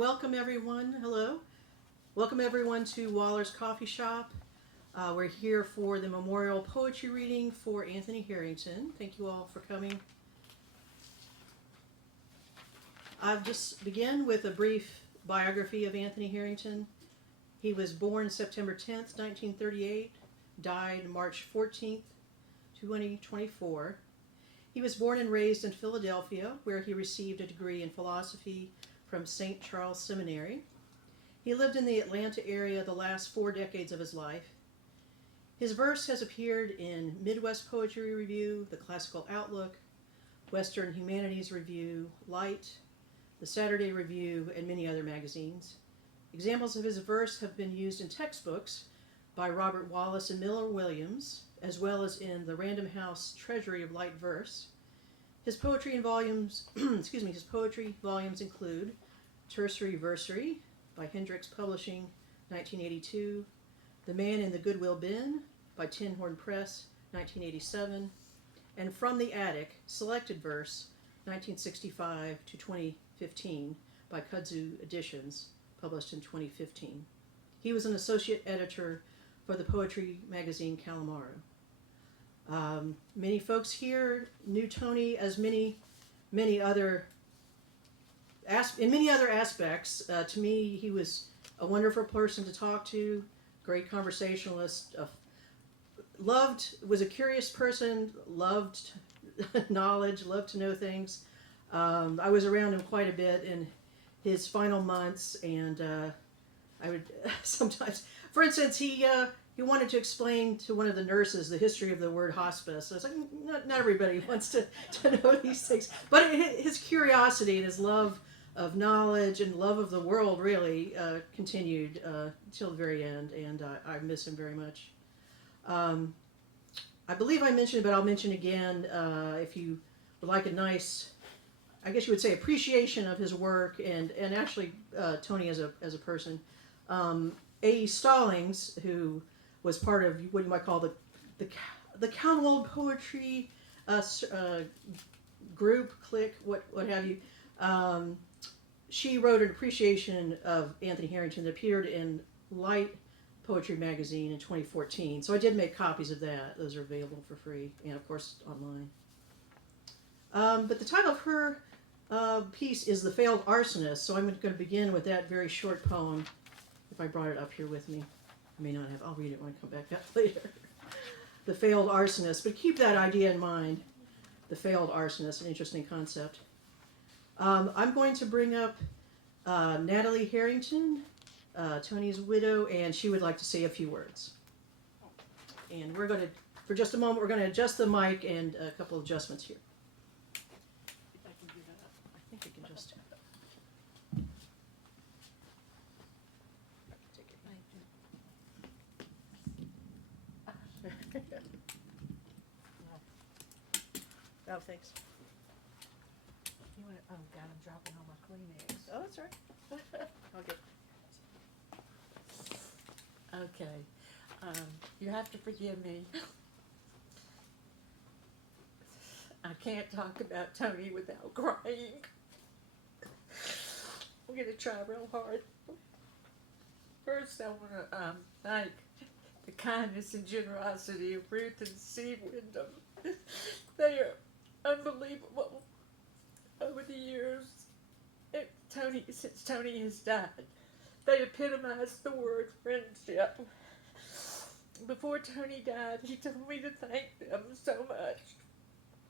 welcome everyone. Hello. Welcome everyone to Waller's Coffee Shop. We're here for the memorial poetry reading for Anthony Harrington. Thank you all for coming. I'll just begin with a brief biography of Anthony Harrington. He was born September 10th, 1938, died March 14th, 2024. He was born and raised in Philadelphia, where he received a degree in philosophy from St. Charles Seminary. He lived in the Atlanta area the last 4 decades of his life. His verse has appeared in Midwest Poetry Review, The Classical Outlook, Western Humanities Review, Light, The Saturday Review, and many other magazines. Examples of his verse have been used in textbooks by Robert Wallace and Miller Williams, as well as in the Random House Treasury of Light Verse. His poetry volumes include Tersery Versery by Hendricks Publishing, 1982, The Man in the Goodwill Bin by Tinhorn Press, 1987, and From the Attic, Selected Verse, 1965 to 2015 by Kudzu Editions, published in 2015. He was an associate editor for the poetry magazine Calamaro. Many folks here knew Tony as in many other aspects. To me, he was a wonderful person to talk to, great conversationalist, was a curious person, loved knowledge, loved to know things. I was around him quite a bit in his final months, and I would sometimes, for instance, he wanted to explain to one of the nurses the history of the word hospice. I was like, not everybody wants to know these things. But his curiosity and his love of knowledge and love of the world really continued till the very end, and I miss him very much. I believe I mentioned, but I'll mention again, if you would like a nice, I guess you would say, appreciation of his work and actually Tony as a person. A. Stallings, who was part of what you might call the Countwell Poetry group, clique, what have you. She wrote an appreciation of Anthony Harrington that appeared in Light Poetry magazine in 2014. So I did make copies of that. Those are available for free, and of course online. But the title of her piece is The Failed Arsonist, so I'm going to begin with that very short poem. If I brought it up here with me, I may not have. I'll read it when I come back up later. The Failed Arsonist, but keep that idea in mind. The Failed Arsonist, an interesting concept. I'm going to bring up Natalie Harrington, Tony's widow, and she would like to say a few words. And we're going to, for just a moment, we're going to adjust the mic and a couple of adjustments here. If I can do that, I think we can just. Oh, thanks. You want to, oh God, I'm dropping all my Kleenex. Oh, that's right. Okay. Okay. You have to forgive me. I can't talk about Tony without crying. I'm going to try real hard. First, I want to thank the kindness and generosity of Ruth and Windham. They are unbelievable over the years. Since Tony has died, they epitomize the word friendship. Before Tony died, he told me to thank them so much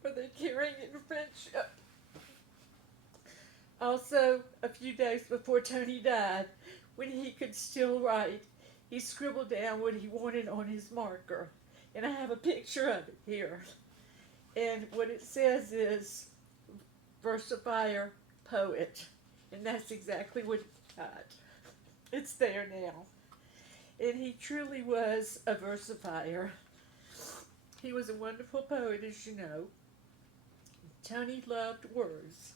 for their caring and friendship. Also, a few days before Tony died, when he could still write, he scribbled down what he wanted on his marker, and I have a picture of it here. And what it says is, versifier, poet. And that's exactly what he got. It's there now. And he truly was a versifier. He was a wonderful poet, as you know. Tony loved words.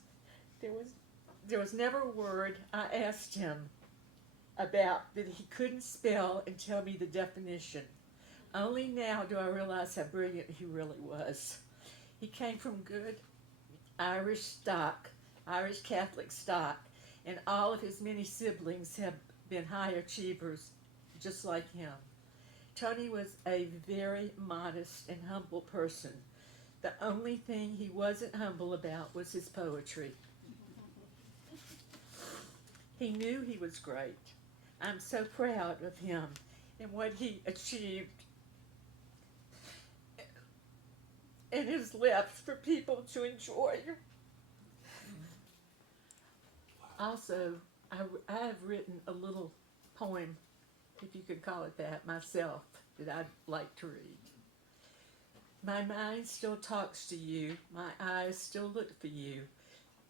There was never a word I asked him about that he couldn't spell and tell me the definition. Only now do I realize how brilliant he really was. He came from good Irish stock, Irish Catholic stock, and all of his many siblings have been high achievers just like him. Tony was a very modest and humble person. The only thing he wasn't humble about was his poetry. He knew he was great. I'm so proud of him and what he achieved. And is left for people to enjoy. Also, I have written a little poem, if you could call it that, myself, that I'd like to read. My mind still talks to you, my eyes still look for you,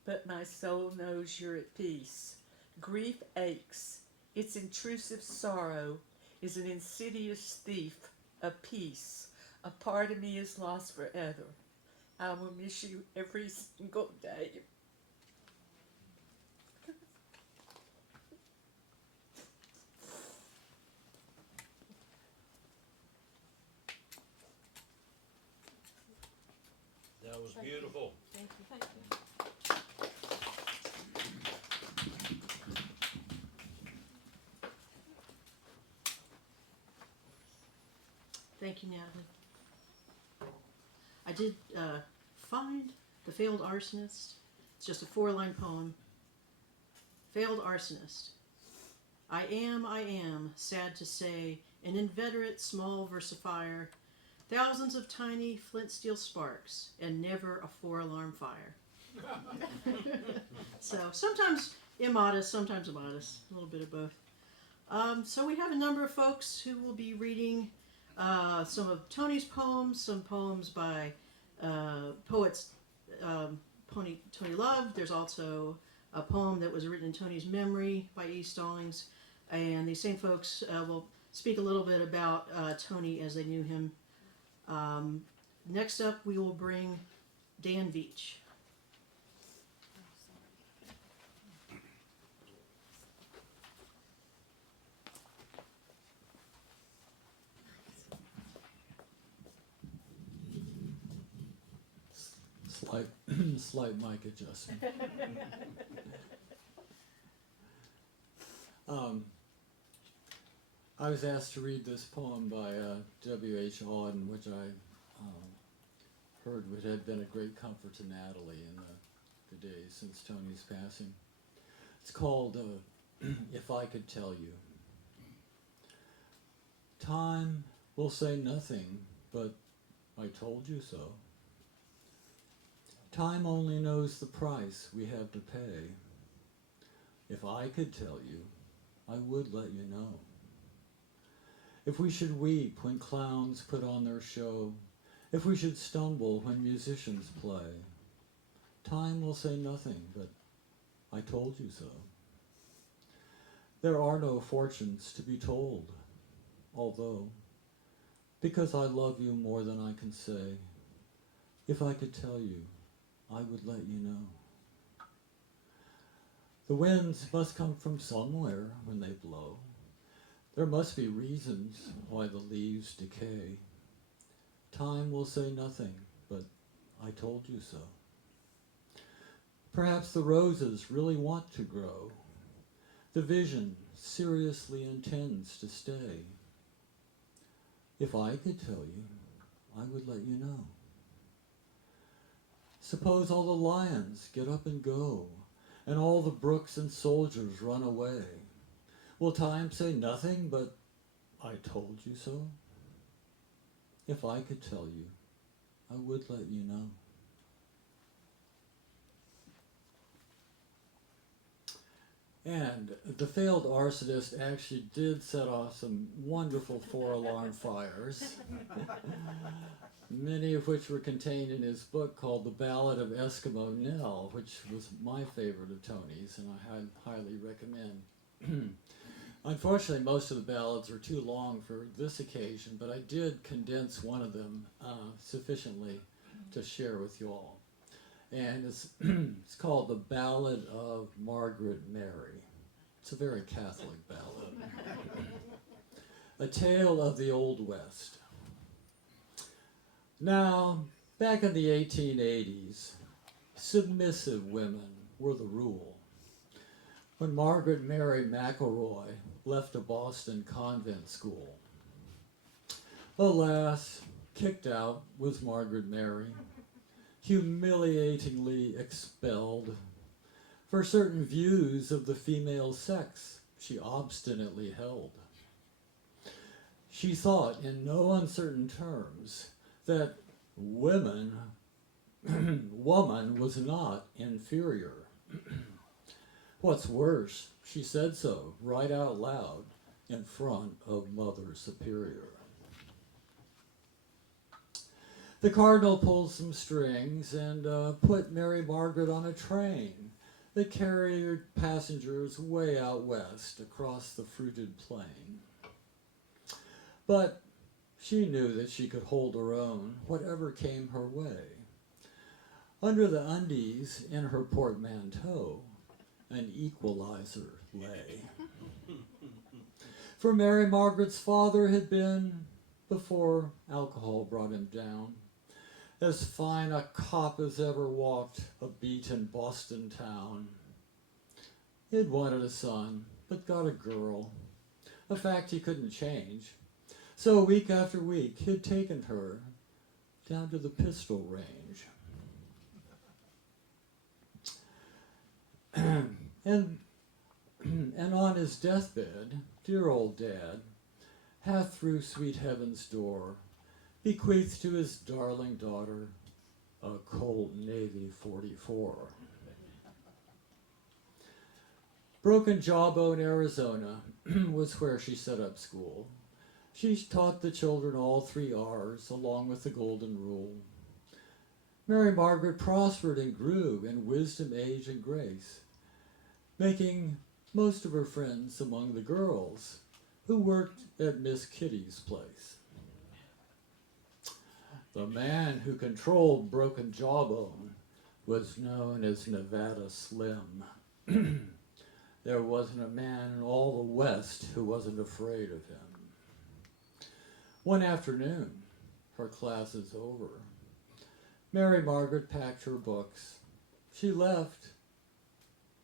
but my soul knows you're at peace. Grief aches. Its intrusive sorrow is an insidious thief of peace. A part of me is lost forever. I will miss you every single day. That was beautiful. Thank you. Thank you. Thank you, Natalie. I did find The Failed Arsonist. It's just a 4-line poem. Failed Arsonist. I am, sad to say, an inveterate small versifier, thousands of tiny flint steel sparks, and never a 4-alarm fire. So sometimes immodest, sometimes modest, a little bit of both. So we have a number of folks who will be reading some of Tony's poems, some poems by poets Tony Love. There's also a poem that was written in Tony's memory by E. Stallings. And these same folks will speak a little bit about Tony as they knew him. Next up, we will bring Dan Veach. Slight mic adjustment. I was asked to read this poem by W.H. Auden, which I heard had been a great comfort to Natalie in the days since Tony's passing. It's called If I Could Tell You. Time will say nothing, but I told you so. Time only knows the price we have to pay. If I could tell you, I would let you know. If we should weep when clowns put on their show, if we should stumble when musicians play, time will say nothing, but I told you so. There are no fortunes to be told, although, because I love you more than I can say, if I could tell you, I would let you know. The winds must come from somewhere when they blow. There must be reasons why the leaves decay. Time will say nothing, but I told you so. Perhaps the roses really want to grow. The vision seriously intends to stay. If I could tell you, I would let you know. Suppose all the lions get up and go, and all the brooks and soldiers run away. Will time say nothing but, I told you so? If I could tell you, I would let you know. And the failed arsonist actually did set off some wonderful 4-alarm fires, many of which were contained in his book called The Ballad of Eskimo Nell, which was my favorite of Tony's, and I highly recommend. Unfortunately, most of the ballads are too long for this occasion, but I did condense one of them sufficiently to share with you all. And it's called The Ballad of Margaret Mary. It's a very Catholic ballad. A tale of the Old West. Now, back in the 1880s, submissive women were the rule. when Margaret Mary McElroy left a Boston convent school. Alas, kicked out was Margaret Mary, humiliatingly expelled for certain views of the female sex she obstinately held. She thought in no uncertain terms that woman was not inferior. What's worse, she said so right out loud in front of Mother Superior. The cardinal pulled some strings and put Mary Margaret on a train that carried passengers way out west across the fruited plain. But she knew that she could hold her own, whatever came her way. Under the undies in her portmanteau, an equalizer lay. For Mary Margaret's father had been, before alcohol brought him down, as fine a cop as ever walked a beat in Boston town. He'd wanted a son, but got a girl, a fact he couldn't change. So week after week, he'd taken her down to the pistol range. and on his deathbed, dear old Dad, half through sweet heaven's door, bequeathed to his darling daughter a Colt Navy 44. Broken Jawbone, Arizona was where she set up school. She taught the children all 3 R's along with the golden rule. Mary Margaret prospered and grew in wisdom, age, and grace, making most of her friends among the girls who worked at Miss Kitty's place. The man who controlled Broken Jawbone was known as Nevada Slim. There wasn't a man in all the West who wasn't afraid of him. One afternoon, her classes over, Mary Margaret packed her books. She left,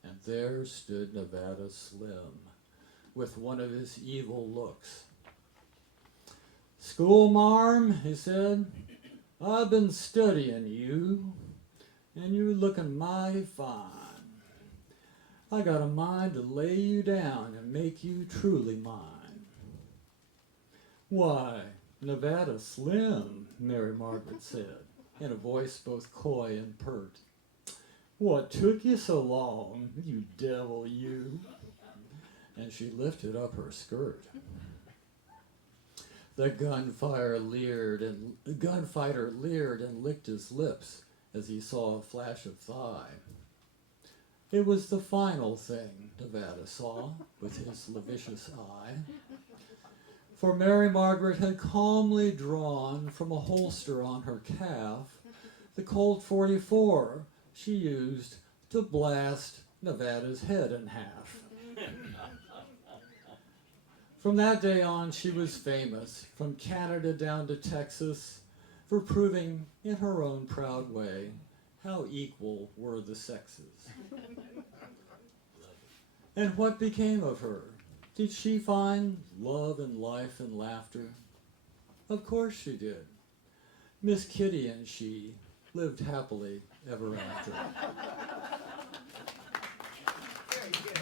and there stood Nevada Slim with one of his evil looks. "School marm," he said, "I've been studying you, and you're looking mighty fine. I got a mind to lay you down and make you truly mine." "Why, Nevada Slim," Mary Margaret said, in a voice both coy and pert, "what took you so long, you devil, you?" And she lifted up her skirt. The gunfighter leered and licked his lips as he saw a flash of thigh. It was the final thing Nevada saw with his lascivious eye. For Mary Margaret had calmly drawn from a holster on her calf the Colt 44 she used to blast Nevada's head in half. From that day on, she was famous, from Canada down to Texas, for proving in her own proud way how equal were the sexes. And what became of her? Did she find love and life and laughter? Of course she did. Miss Kitty and she lived happily ever after. Very good.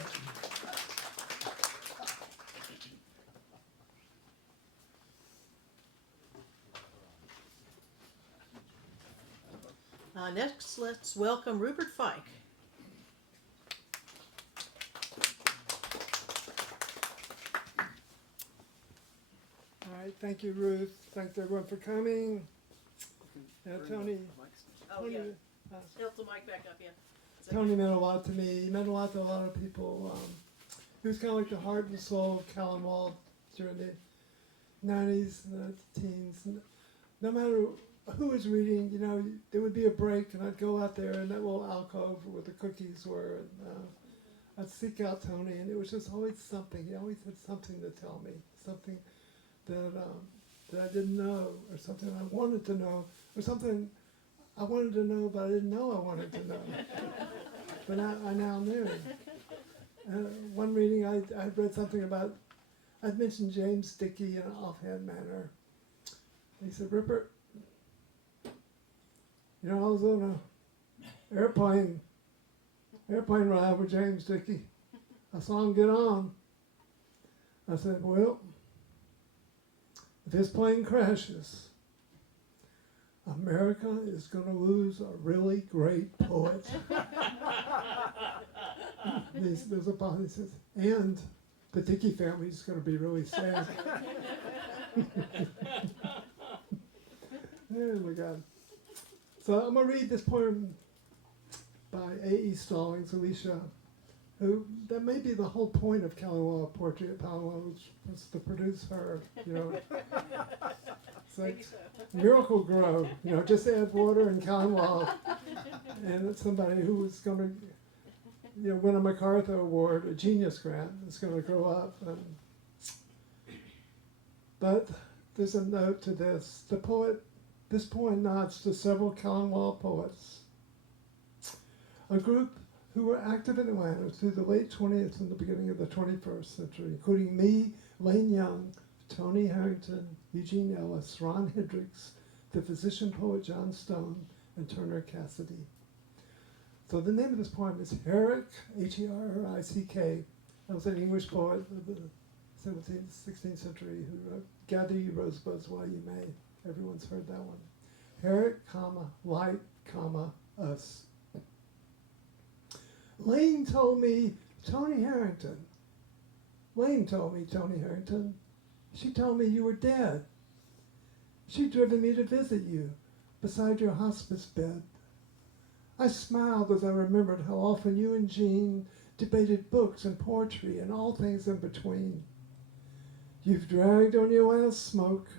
Next, let's welcome Rupert Fike. All right, thank you, Ruth. Thanks everyone for coming. Tony. Oh, Tony, yeah. uh, Tilt the mic back up, yeah. Tony meant a lot to me. He meant a lot to a lot of people. He was kind of like the heart and soul of Calamaro during the 90s, the teens. No matter who was reading, you know, there would be a break, and I'd go out there in that little alcove where the cookies were, and I'd seek out Tony, and it was just always something. He always had something to tell me, something that I didn't know, or something I wanted to know, or something I wanted to know, but I didn't know I wanted to know. But I now knew. one reading I read something about, I'd mentioned James Dickey in an offhand manner. He said, Rupert, you know, I was on a airplane ride with James Dickey. I saw him get on. I said, well, if his plane crashes, America is going to lose a really great poet. There's a part that says, and the Dickey family is going to be really sad. Oh my God. So I'm going to read this poem by A.E. Stallings, Alicia, who, that may be the whole point of Calamaro Poetry at Calamaro, which was to produce her, you know. It's like Miracle Grow, you know, just add water and Calamaro. And it's somebody who was going to, you know, win a MacArthur Award, a Genius Grant, is going to grow up. But there's a note to this. This poem nods to several Calamaro poets, a group who were active in Atlanta through the late 20th and the beginning of the 21st century, including me, Lane Young, Tony Harrington, Eugene Ellis, Ron Hendricks, the physician poet John Stone, and Turner Cassidy. So the name of this poem is Herrick, H-E-R-R-I-C-K. That was an English poet of the 17th, 16th century who wrote, Gather you rosebuds while you may. Everyone's heard that one. Herrick, light, us. Lane told me Tony Harrington. She told me you were dead. She'd driven me to visit you beside your hospice bed. I smiled as I remembered how often you and Jean debated books and poetry and all things in between. You've dragged on your last smoke.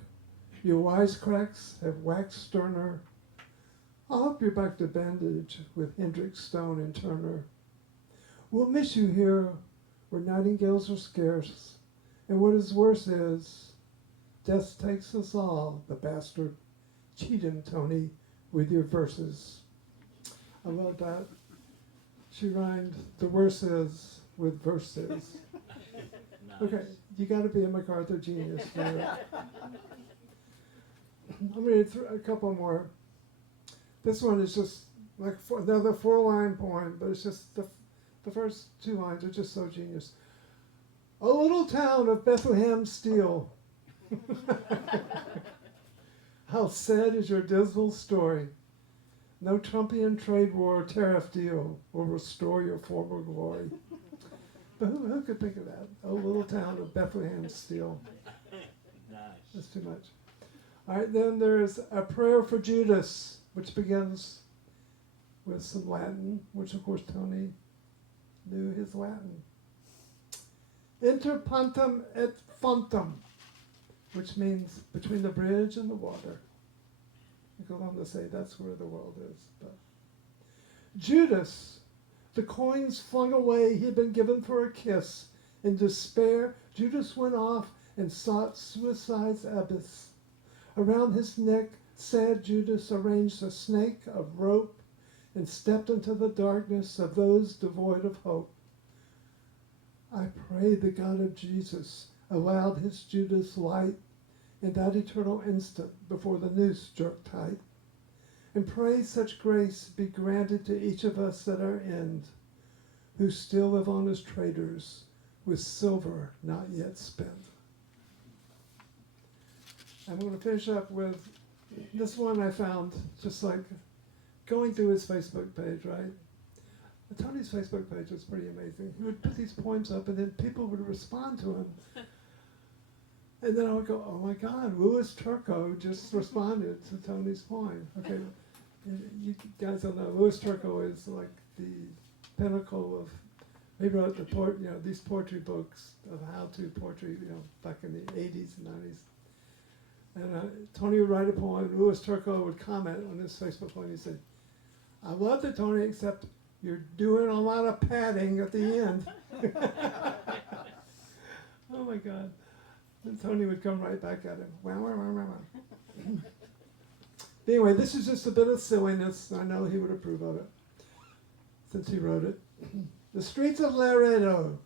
Your wisecracks have waxed sterner. I hope you're back to bandage with Hendricks, Stone, and Turner. We'll miss you here where nightingales are scarce, and what is worse is, death takes us all, the bastard. Cheat him, Tony, with your verses. I love that. She rhymed the worse is with verses. Nice. Okay, you got to be a MacArthur genius for that. I'm going to read a couple more. This one is just like another 4-line poem, but it's just the first 2 lines are just so genius. A little town of Bethlehem Steel. How sad is your dismal story. No Trumpian trade war tariff deal will restore your former glory. But who could think of that? A little town of Bethlehem Steel. Nice. That's too much. All right, then there's A Prayer for Judas, which begins with some Latin, which of course Tony knew his Latin. Inter pontum et fontem, which means between the bridge and the water. I go on to say that's where the world is. But Judas, the coins flung away he'd been given for a kiss. In despair, Judas went off and sought suicide's abyss. Around his neck, sad Judas arranged a snake of rope and stepped into the darkness of those devoid of hope. I pray the God of Jesus allowed his Judas light in that eternal instant before the noose jerked tight. And pray such grace be granted to each of us at our end, who still live on as traders with silver not yet spent. I'm going to finish up with this one I found just like going through his Facebook page, right? Tony's Facebook page was pretty amazing. He would put these poems up and then people would respond to him. And then I would go, oh my God, Louis Turco just responded to Tony's poem. Okay, you guys don't know, Louis Turco is like the pinnacle of, he wrote these poetry books of how-to poetry, back in the 80s and 90s. And Tony would write a poem, Louis Turco would comment on his Facebook poem. He said, I love it, Tony, except you're doing a lot of padding at the end. Oh my God. And Tony would come right back at him. Wow, wow, wow, wow. Anyway, this is just a bit of silliness. I know he would approve of it, since he wrote it. The streets of Laredo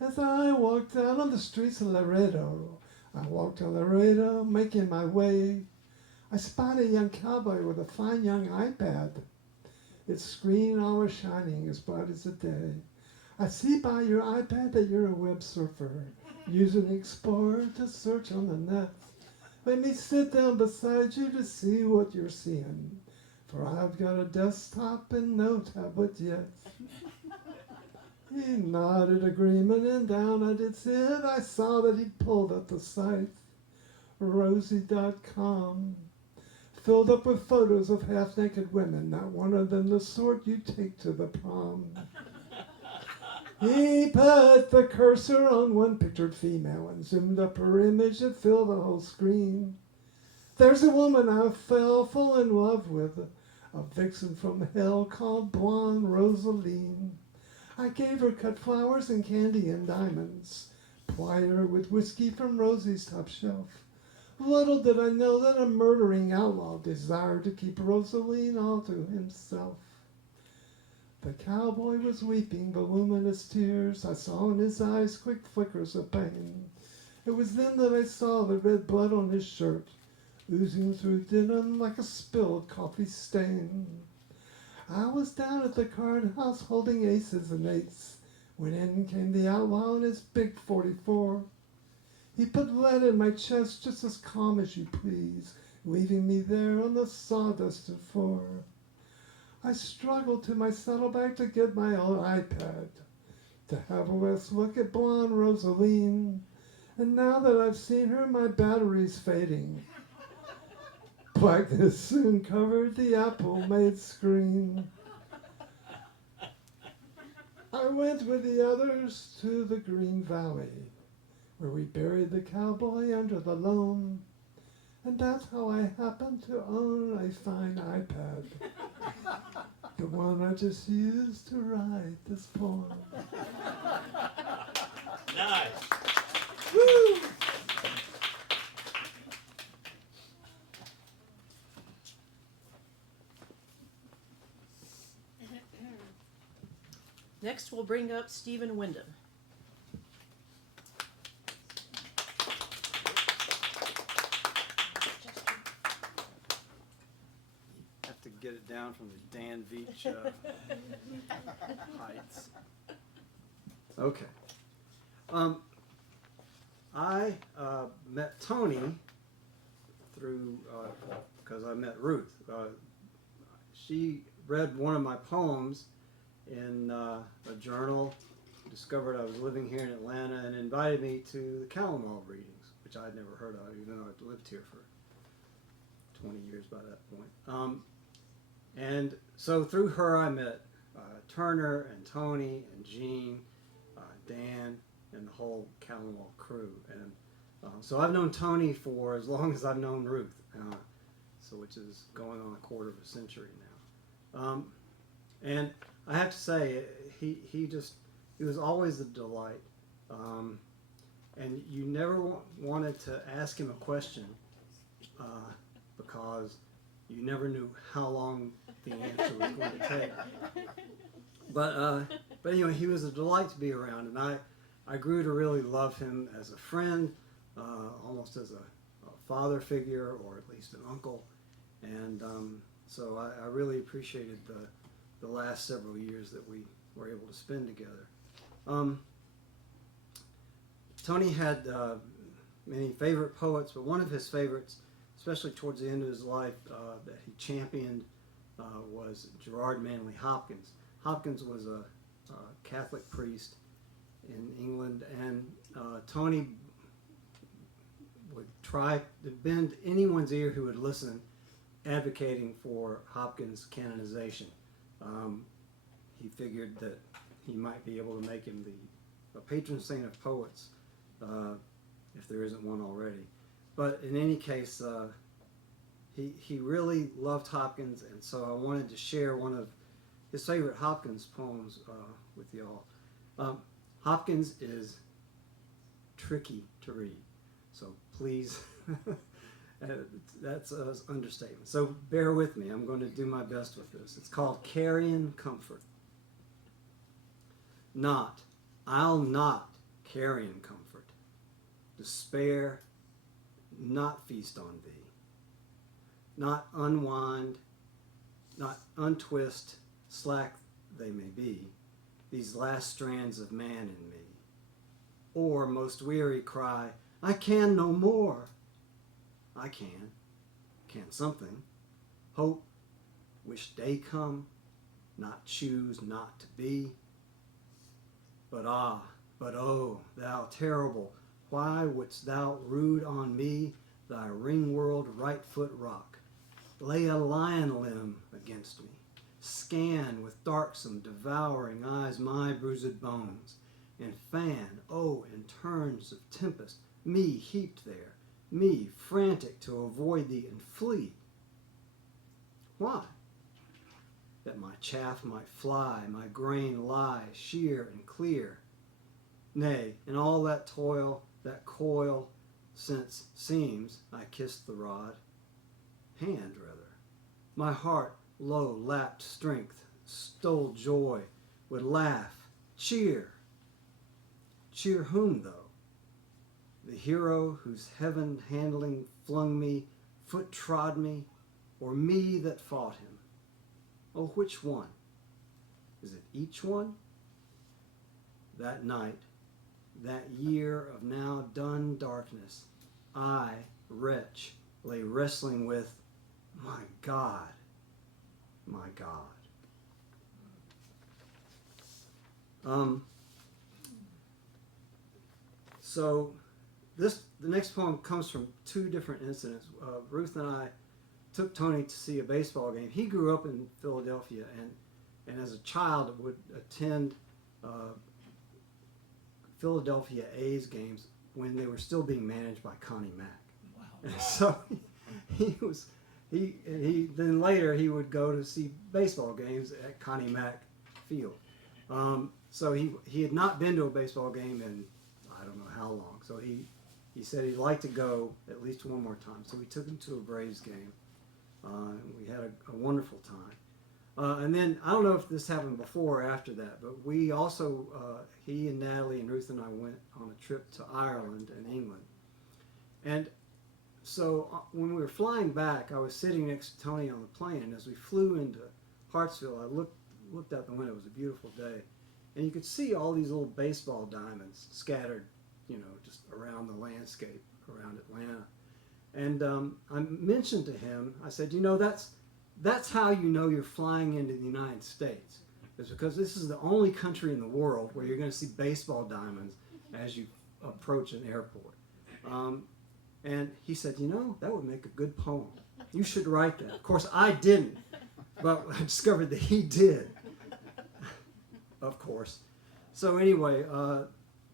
As I walked out on the streets of Laredo, I walked on Laredo, making my way. I spotted a young cowboy with a fine young iPad. Its screen always shining as bright as the day. I see by your iPad that you're a web surfer, using Explorer to search on the net. Let me sit down beside you to see what you're seeing, for I've got a desktop and no tablet yet. He nodded agreement, and down I did sit. I saw that he'd pulled up the site, Rosie.com, filled up with photos of half-naked women, not one of them the sort you take to the prom. He put the cursor on one pictured female and zoomed up her image and filled the whole screen. There's a woman I fell full in love with, a vixen from hell called Blonde Rosaline. I gave her cut flowers and candy and diamonds, plied her with whiskey from Rosie's top shelf. Little did I know that a murdering outlaw desired to keep Rosaline all to himself. The cowboy was weeping voluminous tears. I saw in his eyes quick flickers of pain. It was then that I saw the red blood on his shirt, oozing through denim like a spilled coffee stain. I was down at the card house holding aces and eights when in came the outlaw in his big 44. He put lead in my chest just as calm as you please, leaving me there on the sawdusted floor. I struggled to my saddlebag to get my old iPad, to have a last look at Blonde Rosaline. And now that I've seen her, my battery's fading. Blackness soon covered the apple-made screen. I went with the others to the Green Valley, where we buried the cowboy under the loam. And that's how I happened to own a fine iPad. The one I just used to write this poem. Nice. Woo! Next, we'll bring up Stephen Windham. Have to get it down from the Dan Veach heights. Okay. I met Tony through, because I met Ruth. She read one of my poems in a journal, discovered I was living here in Atlanta, and invited me to the Calamaro readings, which I'd never heard of, even though I'd lived here for 20 years by that point. And so through her I met Turner and Tony and Jean, Dan, and the whole Calamaro crew. And so I've known Tony for as long as I've known Ruth, so which is going on a quarter of a century now. And I have to say, he was always a delight. And you never wanted to ask him a question because you never knew how long the answer was going to take. But anyway, he was a delight to be around, and I grew to really love him as a friend, almost as a father figure, or at least an uncle. And so I really appreciated the last several years that we were able to spend together. Tony had many favorite poets, but one of his favorites, especially towards the end of his life, that he championed was Gerard Manley Hopkins. Hopkins was a Catholic priest in England, and Tony would try to bend anyone's ear who would listen, advocating for Hopkins' canonization. He figured that he might be able to make him the patron saint of poets, if there isn't one already. But in any case, he really loved Hopkins, and so I wanted to share one of his favorite Hopkins poems with y'all. Hopkins is tricky to read, so please, that's an understatement. So bear with me, I'm going to do my best with this. It's called Carrion Comfort. I'll not carrion comfort. Despair, not feast on thee. Not unwind, not untwist, slack they may be, these last strands of man in me. Or, most weary, cry, I can no more. I can something. Hope, wish day come, not choose not to be. But oh, thou terrible, why wouldst thou rude on me thy ring-whirled right foot rock? Lay a lion limb against me, scan with darksome, devouring eyes my bruised bones, and fan, oh, in turns of tempest, me heaped there, me frantic to avoid thee and flee. Why? That my chaff might fly, my grain lie sheer and clear. Nay, in all that toil, that coil, since seems I kissed the rod, hand rather, my heart low lapped strength, stole joy, would laugh, cheer. Cheer whom though? The hero whose heaven handling flung me, foot trod me, or me that fought him? Oh, which one? Is it each one? That night, that year of now done darkness, I, wretch, lay wrestling with my God, my God. So the next poem comes from two different incidents. Ruth and I took Tony to see a baseball game. He grew up in Philadelphia and as a child would attend Philadelphia A's games when they were still being managed by Connie Mack. Wow. And so then later he would go to see baseball games at Connie Mack Field. So he had not been to a baseball game in I don't know how long. So he said he'd like to go at least one more time. So we took him to a Braves game. We had a wonderful time. And then, I don't know if this happened before or after that, but we also, he and Natalie and Ruth and I went on a trip to Ireland and England. And so when we were flying back, I was sitting next to Tony on the plane, and as we flew into Hartsville, I looked out the window. It was a beautiful day. And you could see all these little baseball diamonds scattered, just around the landscape around Atlanta. And I mentioned to him, I said, that's how you know you're flying into the United States. It's because this is the only country in the world where you're going to see baseball diamonds as you approach an airport. And he said, that would make a good poem. You should write that. Of course, I didn't, but I discovered that he did, of course. So anyway,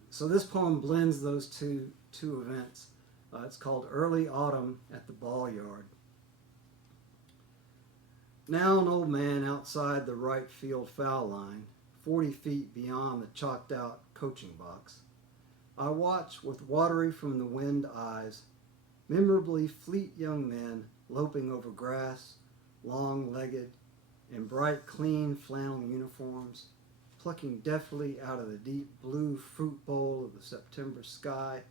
so this poem blends those two events. It's called Early Autumn at the Ball Yard. Now an old man outside the right field foul line, 40 feet beyond the chalked out coaching box. I watch with watery from the wind eyes, memorably fleet young men loping over grass, long-legged, in bright clean flannel uniforms, plucking deftly out of the deep blue fruit bowl of the September sky,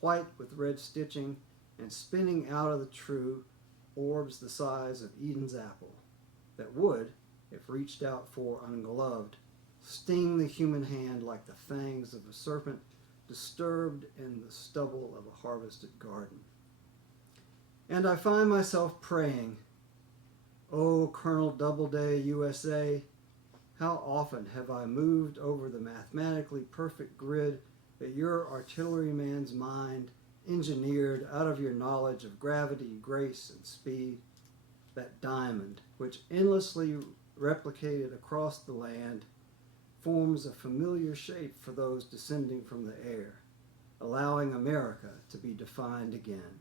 white with red stitching, and spinning out of the true orbs the size of Eden's apple, that would, if reached out for ungloved, sting the human hand like the fangs of a serpent disturbed in the stubble of a harvested garden. And I find myself praying, "Oh, Colonel Doubleday, USA, how often have I moved over the mathematically perfect grid that your artilleryman's mind engineered out of your knowledge of gravity, grace, and speed, that diamond, which endlessly replicated across the land, forms a familiar shape for those descending from the air, allowing America to be defined again.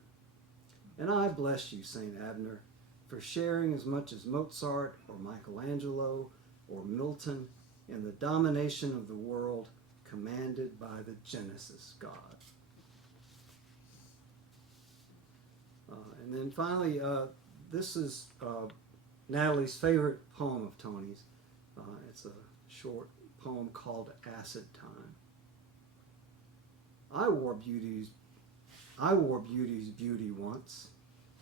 And I bless you, St. Abner, for sharing as much as Mozart or Michelangelo or Milton in the domination of the world commanded by the Genesis God." And then finally, this is Natalie's favorite poem of Tony's. It's a short poem called Acid Time. I wore beauty's beauty once.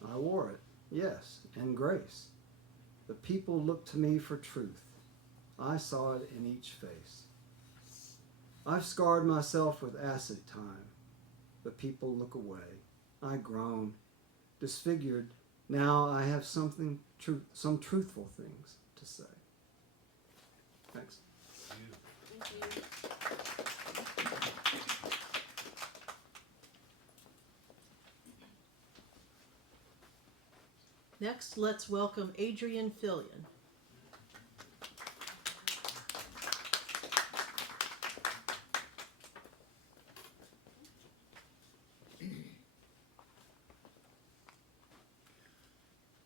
I wore it, yes, and grace. The people looked to me for truth. I saw it in each face. I've scarred myself with acid time. The people look away. I groan, disfigured. Now I have some truthful things to say. Thanks. Thank you. Next, let's welcome Adrian Fillion.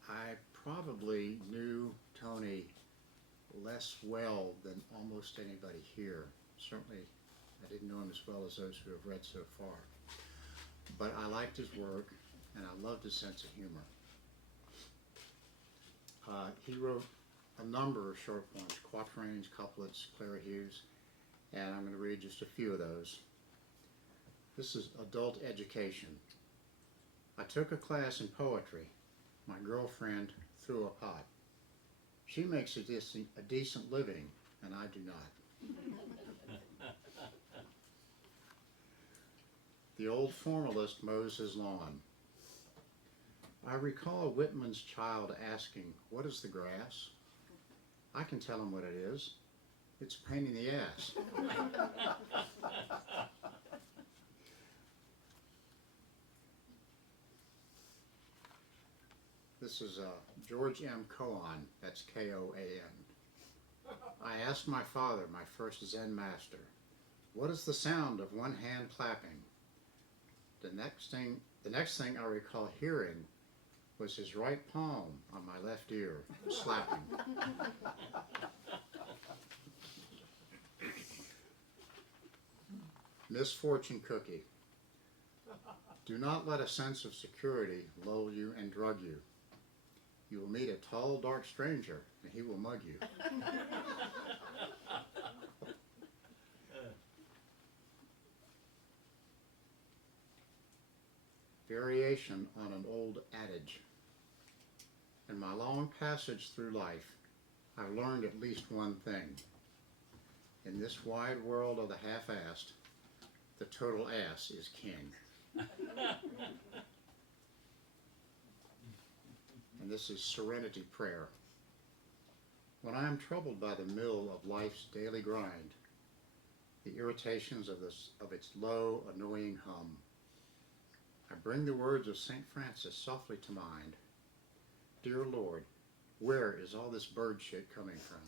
I probably knew Tony less well than almost anybody here. Certainly, I didn't know him as well as those who have read so far. But I liked his work, and I loved his sense of humor. He wrote a number of short poems, quatrains, couplets, clairhues, and I'm going to read just a few of those. This is Adult Education. I took a class in poetry. My girlfriend threw a pot. She makes a decent living, and I do not. The old formalist mows his lawn. I recall Whitman's child asking, "What is the grass?" I can tell him what it is. It's a pain in the ass. This is George M. Cohan, that's K-O-A-N. I asked my father, my first Zen master, "What is the sound of one hand clapping?" The next thing I recall hearing was his right palm on my left ear, slapping. Misfortune Cookie. Do not let a sense of security lull you and drug you. You will meet a tall, dark stranger, and he will mug you. Variation on an old adage. In my long passage through life, I've learned at least one thing. In this wide world of the half-assed, the total ass is king. And this is Serenity Prayer. When I am troubled by the mill of life's daily grind, the irritations of its low, annoying hum, I bring the words of St. Francis softly to mind. Dear Lord, where is all this bird shit coming from?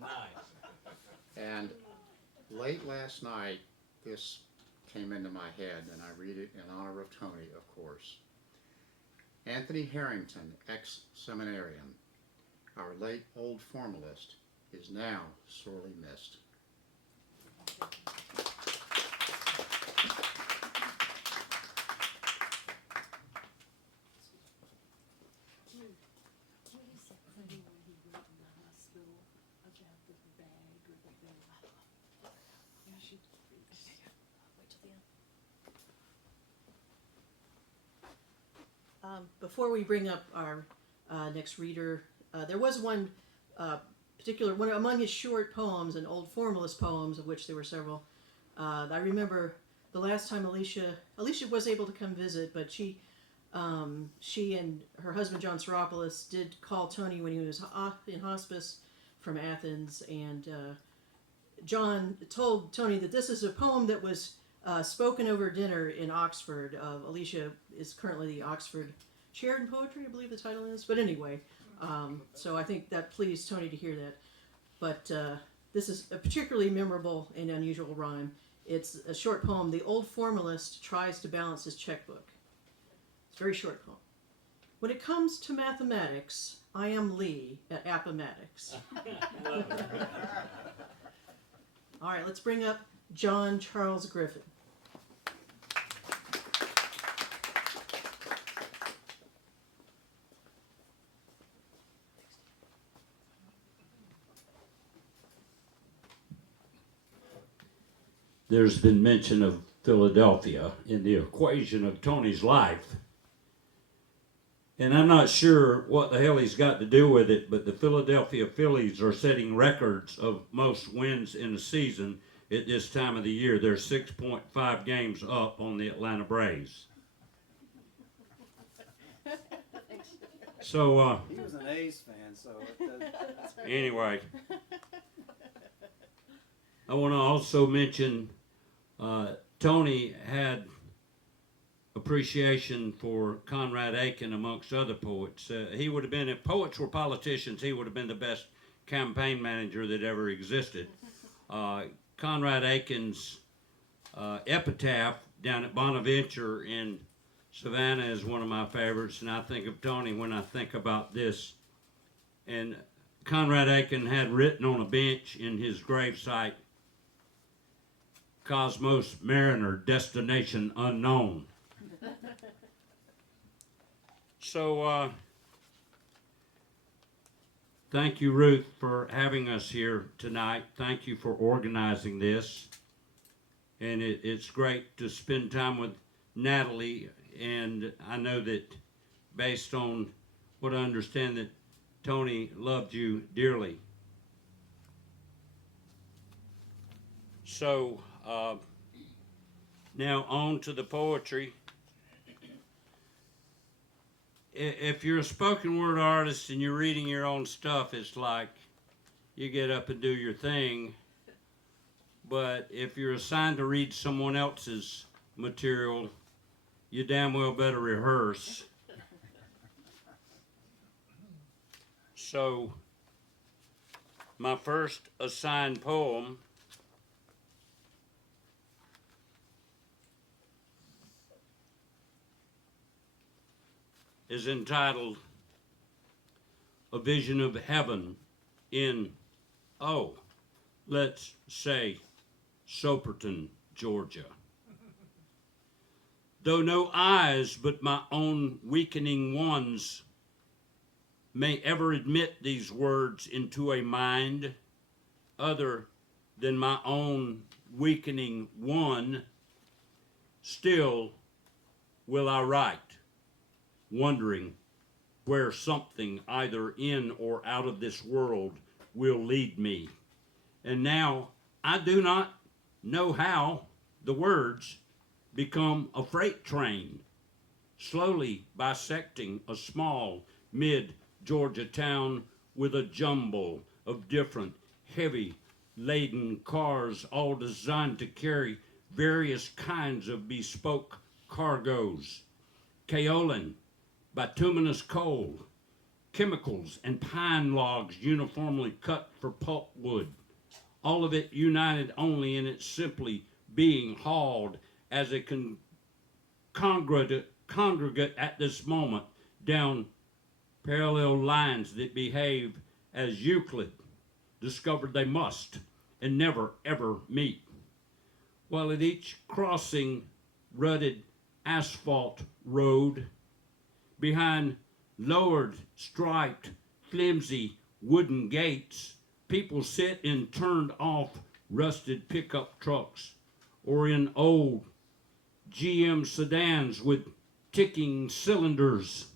Nice. And late last night, this came into my head, and I read it in honor of Tony, of course. Anthony Harrington, ex-seminarian, our late old formalist, is now sorely missed. Before we bring up our next reader, there was one particular one among his short poems and old formalist poems, of which there were several. I remember the last time Alicia was able to come visit, but she and her husband John Soropoulos did call Tony when he was in hospice from Athens, and John told Tony that this is a poem that was spoken over dinner in Oxford. Alicia is currently the Oxford Chair in Poetry, I believe the title is. But anyway, so I think that pleased Tony to hear that. But this is a particularly memorable and unusual rhyme. It's a short poem. The old formalist tries to balance his checkbook. It's a very short poem. When it comes to mathematics, I am Lee at Appomattox. All right, let's bring up John Charles Griffin. there's been mention of Philadelphia in the equation of Tony's life. And I'm not sure what the hell he's got to do with it, but the Philadelphia Phillies are setting records of most wins in a season at this time of the year. They're 6.5 games up on the Atlanta Braves. So, He was an A's fan, so anyway, I want to also mention Tony had appreciation for Conrad Aiken amongst other poets. He would have been, if poets were politicians, he would have been the best campaign manager that ever existed. Conrad Aiken's epitaph down at Bonaventure in Savannah is one of my favorites, and I think of Tony when I think about this. And Conrad Aiken had written on a bench in his gravesite, Cosmos Mariner, destination unknown. So, thank you, Ruth, for having us here tonight. Thank you for organizing this. And it's great to spend time with Natalie, and I know that based on what I understand that Tony loved you dearly. So, now on to the poetry. If you're a spoken word artist and you're reading your own stuff, it's like you get up and do your thing. But if you're assigned to read someone else's material, you damn well better rehearse. So, my first assigned poem is entitled A Vision of Heaven in, let's say, Soperton, Georgia. Though no eyes but my own weakening ones may ever admit these words into a mind other than my own weakening one, still will I write, wondering where something either in or out of this world will lead me. And now I do not know how the words become a freight train, slowly bisecting a small mid-Georgia town with a jumble of different heavy laden cars, all designed to carry various kinds of bespoke cargoes, kaolin, bituminous coal, chemicals, and pine logs uniformly cut for pulpwood, all of it united only in its simply being hauled as a congregate at this moment down parallel lines that behave as Euclid discovered they must and never ever meet, while at each crossing rutted asphalt road, behind lowered, striped, flimsy wooden gates, people sit in turned-off, rusted pickup trucks or in old GM sedans with ticking cylinders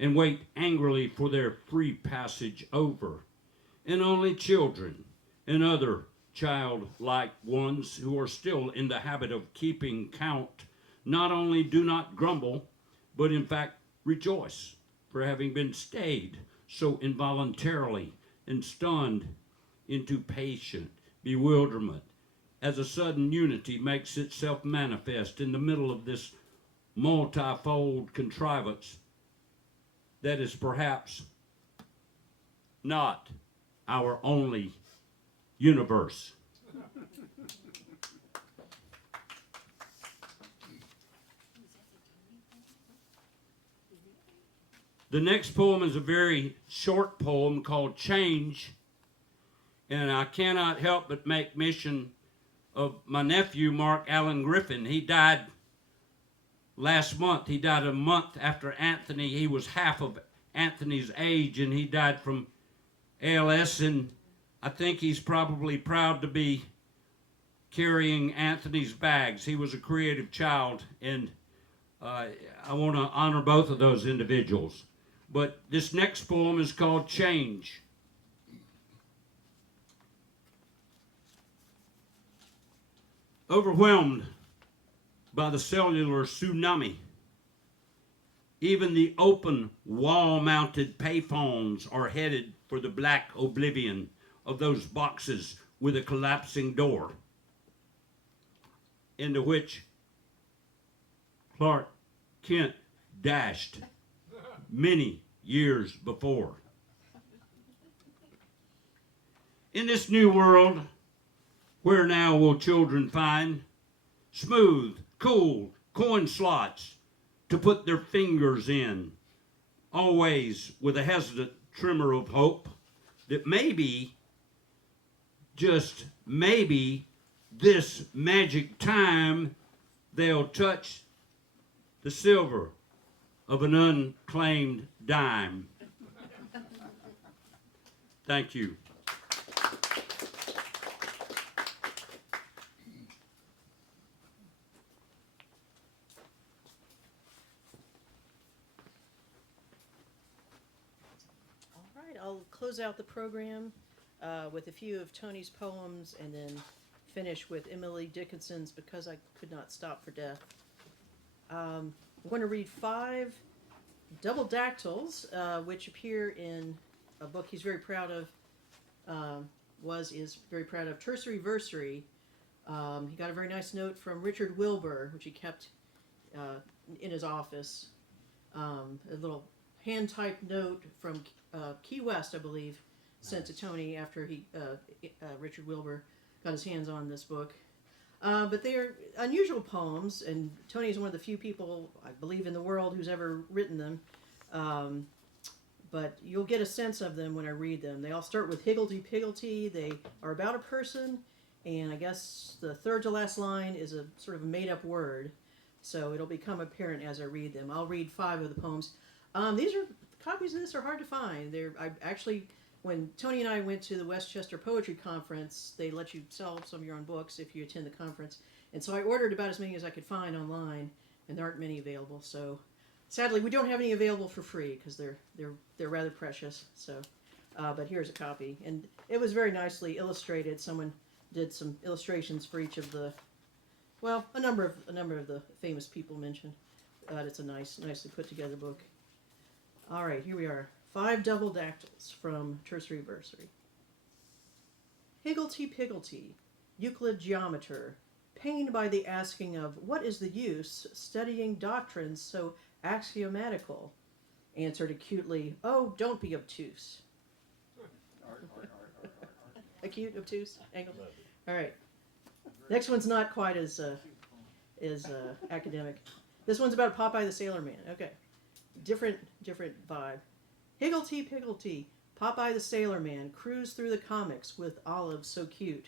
and wait angrily for their free passage over. And only children and other childlike ones who are still in the habit of keeping count not only do not grumble, but in fact rejoice for having been stayed so involuntarily and stunned into patient bewilderment as a sudden unity makes itself manifest in the middle of this multifold contrivance that is perhaps not our only universe. The next poem is a very short poem called Change, and I cannot help but make mention of my nephew, Mark Allen Griffin. He died last month. He died a month after Anthony. He was half of Anthony's age, and he died from ALS, and I think he's probably proud to be carrying Anthony's bags. He was a creative child, and I want to honor both of those individuals. But this next poem is called Change. Overwhelmed by the cellular tsunami, even the open wall-mounted payphones are headed for the black oblivion of those boxes with a collapsing door, into which Clark Kent dashed many years before. In this new world, where now will children find smooth, cool coin slots to put their fingers in, always with a hesitant tremor of hope that maybe, just maybe, this magic time they'll touch the silver of an unclaimed dime. Thank you. All right, I'll close out the program with a few of Tony's poems and then finish with Emily Dickinson's Because I Could Not Stop for Death. I'm going to read 5 double dactyls, which appear in a book he's very proud of, is very proud of, Tersery Versery. He got a very nice note from Richard Wilbur, which he kept in his office. A little hand-typed note from Key West, I believe, sent to Tony after Richard Wilbur got his hands on this book. But they are unusual poems, and Tony is one of the few people, I believe, in the world who's ever written them. But you'll get a sense of them when I read them. They all start with higgledy-piggledy. They are about a person, and I guess the third to last line is a sort of a made-up word. So it'll become apparent as I read them. I'll read 5 of the poems. Copies of this are hard to find. When Tony and I went to the Westchester Poetry Conference, they let you sell some of your own books if you attend the conference. And so I ordered about as many as I could find online, and there aren't many available. So sadly, we don't have any available for free because they're rather precious. So, but here's a copy, and it was very nicely illustrated. Someone did some illustrations for each of a number of the famous people mentioned. It's a nicely put together book. All right, here we are. 5 double dactyls from Tersery Versery. Higgledy-piggledy, Euclid geometer, pained by the asking of what is the use studying doctrines so axiomatical, answered acutely, oh, don't be obtuse. Acute, obtuse, angle. All right. Next one's not quite as academic. This one's about Popeye the Sailor Man. Okay. Different vibe. Higgledy-piggledy, Popeye the Sailor Man cruised through the comics with olives so cute.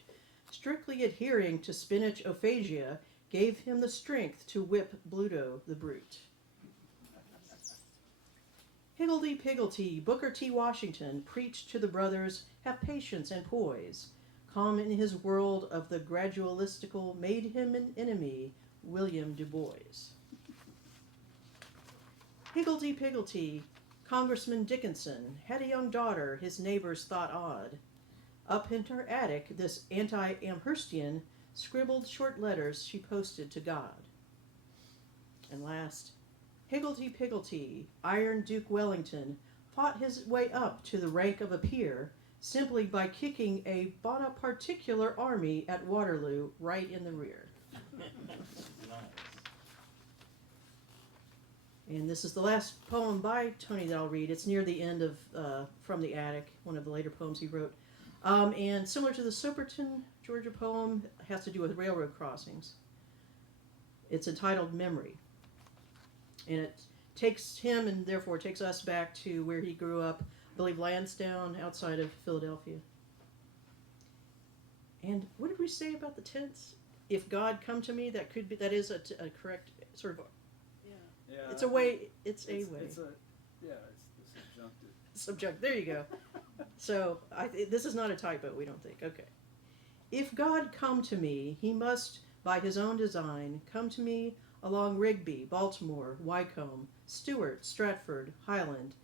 Strictly adhering to spinach aphasia gave him the strength to whip Bluto the Brute. Higgledy-piggledy, Booker T. Washington preached to the brothers, have patience and poise. Calm in his world of the gradualistical made him an enemy, William Du Bois. Higgledy-piggledy, Congressman Dickinson had a young daughter his neighbors thought odd. Up in her attic, this anti-Amherstian scribbled short letters she posted to God. And last, Higgledy-piggledy, Iron Duke Wellington fought his way up to the rank of a peer simply by kicking a Bonaparticular army at Waterloo right in the rear. And this is the last poem by Tony that I'll read. It's near the end of From the Attic, one of the later poems he wrote. And similar to the Soperton, Georgia poem, has to do with railroad crossings. It's entitled Memory. And it takes him, and therefore takes us back to where he grew up, I believe Lansdowne, outside of Philadelphia. And what did we say about the tense? If God come to me, that is a correct sort of... Yeah, it's a way. It's a way. It's the subjunctive. Subject. There you go. So this is not a typo. We don't think. Okay. If God come to me, he must, by his own design, come to me along Rigby, Baltimore, Wycombe, Stewart, Stratford, Highland,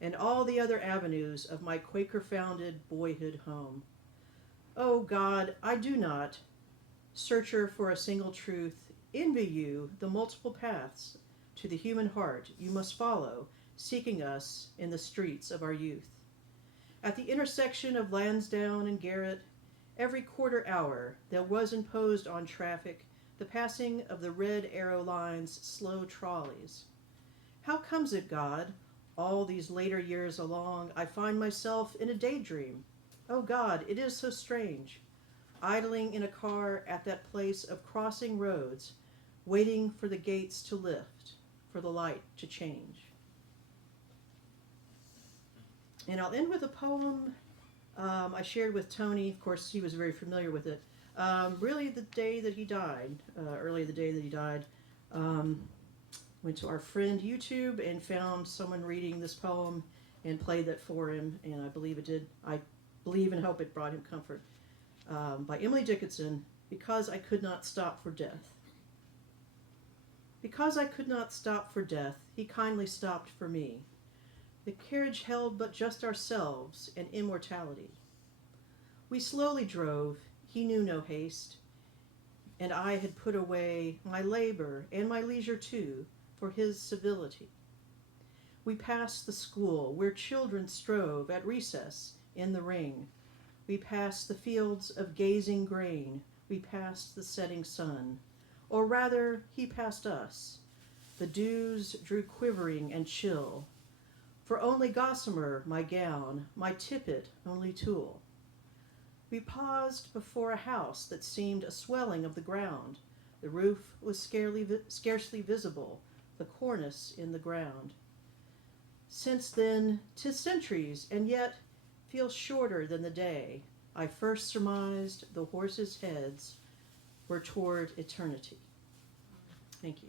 and all the other avenues of my Quaker-founded boyhood home. O God, I do not, searcher for a single truth, envy you the multiple paths to the human heart you must follow, seeking us in the streets of our youth. At the intersection of Lansdowne and Garrett, every quarter hour there was imposed on traffic the passing of the red arrow lines' slow trolleys. How comes it, God, all these later years along, I find myself in a daydream? Oh God, it is so strange, idling in a car at that place of crossing roads, waiting for the gates to lift, for the light to change. And I'll end with a poem I shared with Tony. Of course, he was very familiar with it. Really the day that he died, early the day that he died, went to our friend YouTube and found someone reading this poem and played that for him, and I believe it did. I believe and hope it brought him comfort. By Emily Dickinson, Because I Could Not Stop for Death. Because I could not stop for death, he kindly stopped for me. The carriage held but just ourselves and immortality. We slowly drove, he knew no haste, and I had put away my labor and my leisure too for his civility. We passed the school where children strove at recess in the ring. We passed the fields of gazing grain. We passed the setting sun. Or rather, he passed us. The dews drew quivering and chill. For only gossamer my gown, my tippet only tulle. We paused before a house that seemed a swelling of the ground. The roof was scarcely visible, the cornice in the ground. Since then, 'tis centuries, and yet feels shorter than the day I first surmised the horses' heads were toward eternity. Thank you.